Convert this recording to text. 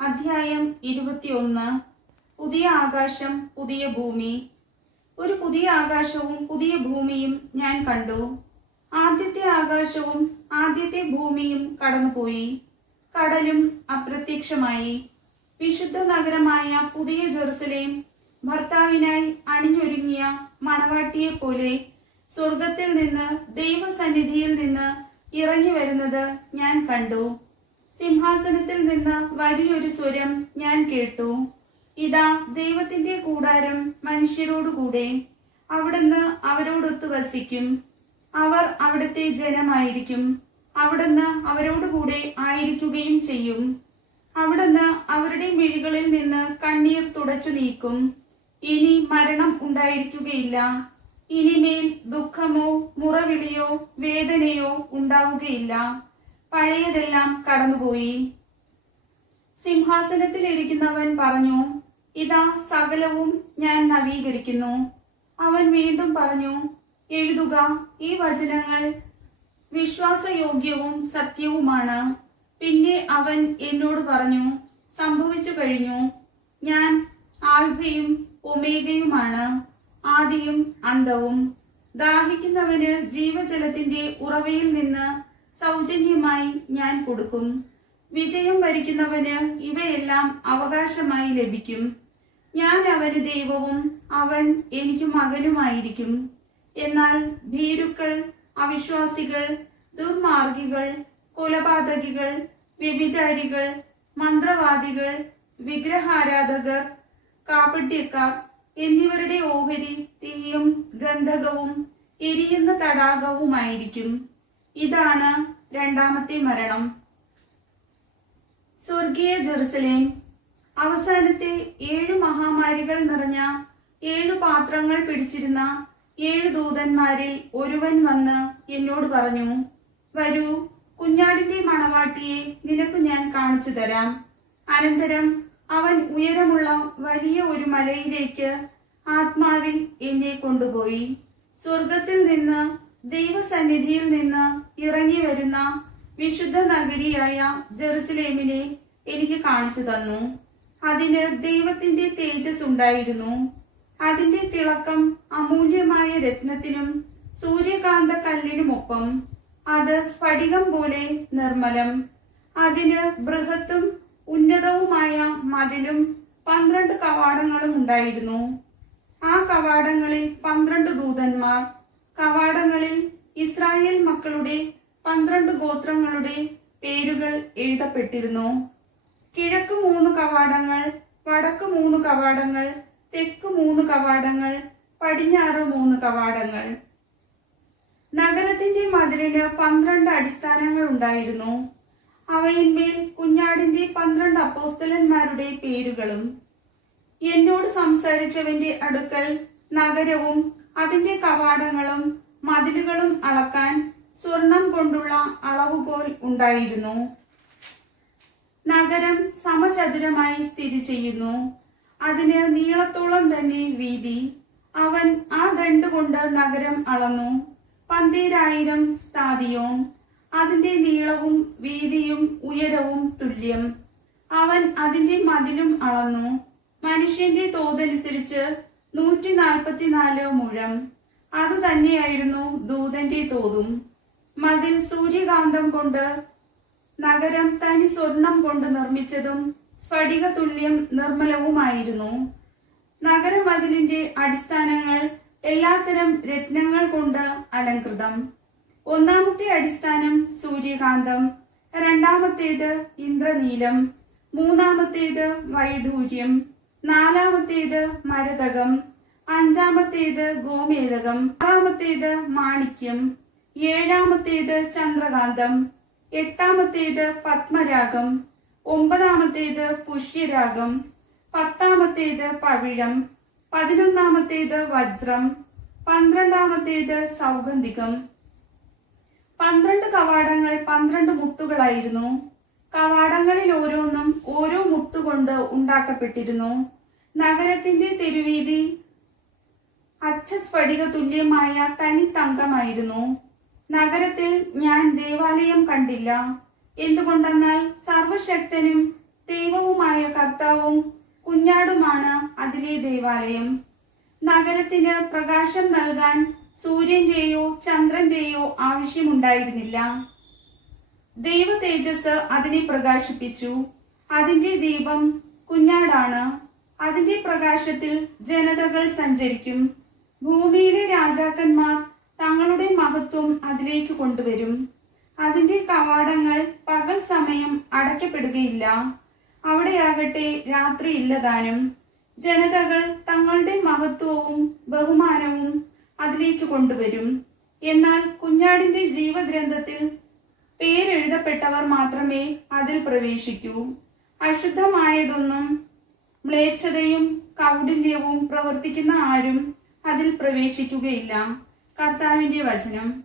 അധ്യായം 21. പുതിയ ആകാശം, പുതിയ ഭൂമി. ഒരു പുതിയ ആകാശവും പുതിയ ഭൂമിയും ഞാൻ കണ്ടു. ആദ്യത്തെ ആകാശവും ആദ്യത്തെ ഭൂമിയും കടന്നുപോയി, കടലും അപ്രത്യക്ഷമായി. വിശുദ്ധ നഗരമായ പുതിയ ജെറുസലേം ഭർത്താവിനായി അണിഞ്ഞൊരുങ്ങിയ മണവാട്ടിയെ പോലെ സ്വർഗത്തിൽ നിന്ന് ദൈവസന്നിധിയിൽ നിന്ന് ഇറങ്ങി വരുന്നത് ഞാൻ കണ്ടു. സിംഹാസനത്തിൽ നിന്ന് വലിയൊരു സ്വരം ഞാൻ കേട്ടു. ഇതാ, ദൈവത്തിന്റെ കൂടാരം മനുഷ്യരോടുകൂടെ. അവിടുന്ന് അവരോടൊത്തു വസിക്കും. അവർ അവിടുത്തെ ജനമായിരിക്കും. അവിടുന്ന് അവരോടുകൂടെ ആയിരിക്കുകയും ചെയ്യും. അവിടുന്ന് അവരുടെ മിഴികളിൽ നിന്ന് കണ്ണീർ തുടച്ചു നീക്കും. ഇനി മരണം ഉണ്ടായിരിക്കുകയില്ല. ഇനിമേൽ ദുഃഖമോ മുറവിളിയോ വേദനയോ ഉണ്ടാവുകയില്ല. പഴയതെല്ലാം കടന്നുപോയി. സിംഹാസനത്തിൽ ഇരിക്കുന്നവൻ പറഞ്ഞു, ഇതാ, സകലവും ഞാൻ നവീകരിക്കുന്നു. അവൻ വീണ്ടും പറഞ്ഞു, എഴുതുക, ഈ വചനങ്ങൾ വിശ്വാസയോഗ്യവും സത്യവുമാണ്. പിന്നെ അവൻ എന്നോട് പറഞ്ഞു, സംഭവിച്ചു കഴിഞ്ഞു. ഞാൻ ആൽഫയും ഒമേഗയുമാണ്, ആദിയും അന്തവും. ദാഹിക്കുന്നവന് ജീവജലത്തിന്റെ ഉറവയിൽ നിന്ന് സൗജന്യമായി ഞാൻ കൊടുക്കും. വിജയം വരിക്കുന്നവന് ഇവയെല്ലാം അവകാശമായി ലഭിക്കും. ഞാൻ അവന് ദൈവവും അവൻ എനിക്ക് മകനുമായിരിക്കും. എന്നാൽ ഭീരുക്കൾ, അവിശ്വാസികൾ, ദുർമാർഗികൾ, കൊലപാതകികൾ, വ്യഭിചാരികൾ, മന്ത്രവാദികൾ, വിഗ്രഹാരാധകർ, കാപട്യക്കാർ എന്നിവരുടെ ഓഹരി തീയും ഗന്ധകവും എരിയുന്ന തടാകവുമായിരിക്കും. ഇതാണ് രണ്ടാമത്തെ മരണം. സ്വർഗീയ ജെറുസലേം. അവസാനത്തെ 7 മഹാമാരികൾ നിറഞ്ഞ 7 പാത്രങ്ങൾ പിടിച്ചിരുന്ന 7 ദൂതന്മാരിൽ ഒരുവൻ വന്ന് എന്നോട് പറഞ്ഞു, വരൂ, കുഞ്ഞാടിന്റെ മണവാട്ടിയെ നിനക്ക് ഞാൻ കാണിച്ചു തരാം. അനന്തരം അവൻ ഉയരമുള്ള വലിയ ഒരു മലയിലേക്ക് ആത്മാവിൽ എന്നെ കൊണ്ടുപോയി. സ്വർഗത്തിൽ നിന്ന് ദൈവസന്നിധിയിൽ നിന്ന് ഇറങ്ങി വരുന്ന വിശുദ്ധ നഗരിയായ ജെറുസലേമിനെ എനിക്ക് കാണിച്ചു തന്നു. അതിന് ദൈവത്തിന്റെ തേജസ് ഉണ്ടായിരുന്നു. അതിന്റെ തിളക്കം അമൂല്യമായ രത്നത്തിനും സൂര്യകാന്ത കല്ലിനുമൊപ്പം. അത് സ്ഫടികം പോലെ നിർമ്മലം. അതിന് ബൃഹത്തും ഉന്നതവുമായ മതിലും 12 കവാടങ്ങളും ഉണ്ടായിരുന്നു. ആ കവാടങ്ങളിൽ 12 ദൂതന്മാർ. കവാടങ്ങളിൽ ഇസ്രായേൽ മക്കളുടെ 12 ഗോത്രങ്ങളുടെ പേരുകൾ എഴുതപ്പെട്ടിരുന്നു. കിഴക്ക് 3 കവാടങ്ങൾ, വടക്ക് 3 കവാടങ്ങൾ, തെക്ക് 3 കവാടങ്ങൾ, പടിഞ്ഞാറ് 3 കവാടങ്ങൾ. നഗരത്തിന്റെ മതിലിന് 12 അടിസ്ഥാനങ്ങൾ ഉണ്ടായിരുന്നു. അവയിന്മേൽ കുഞ്ഞാടിന്റെ 12 അപ്പോസ്തലന്മാരുടെ പേരുകളും. എന്നോട് സംസാരിച്ചവന്റെ അടുക്കൽ നഗരവും അതിന്റെ കവാടങ്ങളും മതിലുകളും അളക്കാൻ സ്വർണം കൊണ്ടുള്ള അളവുകോൽ ഉണ്ടായിരുന്നു. നഗരം സമചതുരമായി സ്ഥിതി ചെയ്യുന്നു. അതിന് നീളത്തോളം തന്നെ വീതി. അവൻ ആ ദണ്ഡ് കൊണ്ട് നഗരം അളന്നു. 12,000 സ്ഥാദിയോൻ. അതിന്റെ നീളവും വീതിയും ഉയരവും തുല്യം. അവൻ അതിന്റെ മതിലും അളന്നു. മനുഷ്യന്റെ തോതനുസരിച്ച് 144 മുഴം. അത് തന്നെയായിരുന്നു ദൂതന്റെ തോതും. മതിൽ സൂര്യകാന്തം കൊണ്ട്, നഗരം തനി സ്വർണം കൊണ്ട് നിർമ്മിച്ചതും സ്ഫടിക തുല്യം നിർമ്മലവുമായിരുന്നു. നഗരമതിലിന്റെ അടിസ്ഥാനങ്ങൾ എല്ലാത്തരം രത്നങ്ങൾ കൊണ്ട് അലങ്കൃതം. ഒന്നാമത്തെ അടിസ്ഥാനം സൂര്യകാന്തം, രണ്ടാമത്തേത് ഇന്ദ്രനീലം, മൂന്നാമത്തേത് വൈഡൂര്യം, നാലാമത്തേത് മരതകം, അഞ്ചാമത്തേത് ഗോമേതകം, ആറാമത്തേത് മാണിക്യം, ഏഴാമത്തേത് ചന്ദ്രകാന്തം, എട്ടാമത്തേത് പത്മരാഗം, ഒമ്പതാമത്തേത് പുഷ്യരാഗം, പത്താമത്തേത് പവിഴം, 11ാമത്തേത് വജ്രം, 12ാമത്തേത് സൗഗന്ധികം. 12 കവാടങ്ങൾ 12 മുത്തുകളായിരുന്നു. കവാടങ്ങളിൽ ഓരോന്നും ഓരോ മുത്തുകൊണ്ട് ഉണ്ടാക്കപ്പെട്ടിരുന്നു. നഗരത്തിന്റെ തെരുവീതി അച്ഛസ്ഫടിക തുല്യമായ തനി തങ്കമായിരുന്നു. നഗരത്തിൽ ഞാൻ ദേവാലയം കണ്ടില്ല. എന്തുകൊണ്ടെന്നാൽ സർവശക്തനും ദൈവവുമായ കർത്താവും കുഞ്ഞാടുമാണ് അതിലെ ദേവാലയം. നഗരത്തിന് പ്രകാശം നൽകാൻ സൂര്യന്റെയോ ചന്ദ്രന്റെയോ ആവശ്യമുണ്ടായിരുന്നില്ല. ദൈവ തേജസ് അതിനെ പ്രകാശിപ്പിച്ചു. അതിന്റെ ദീപം കുഞ്ഞാടാണ്. അതിന്റെ പ്രകാശത്തിൽ ജനതകൾ സഞ്ചരിക്കും. ഭൂമിയിലെ രാജാക്കന്മാർ തങ്ങളുടെ മഹത്വം അതിലേക്ക് കൊണ്ടുവരും. അതിന്റെ കവാടങ്ങൾ പകൽ സമയം അടയ്ക്കപ്പെടുകയില്ല. അവിടെയാകട്ടെ രാത്രിയില്ലതാനും. ജനതകൾ തങ്ങളുടെ മഹത്വവും ബഹുമാനവും അതിലേക്ക് കൊണ്ടുവരും. എന്നാൽ കുഞ്ഞാടിന്റെ ജീവഗ്രന്ഥത്തിൽ പേരെഴുതപ്പെട്ടവർ മാത്രമേ അതിൽ പ്രവേശിക്കൂ. അശുദ്ധമായതൊന്നും മ്ലേച്ഛതയും കൗടില്യവും പ്രവർത്തിക്കുന്ന ആരും അതിൽ പ്രവേശിക്കുകയില്ല. കർത്താവിന്റെ വചനം.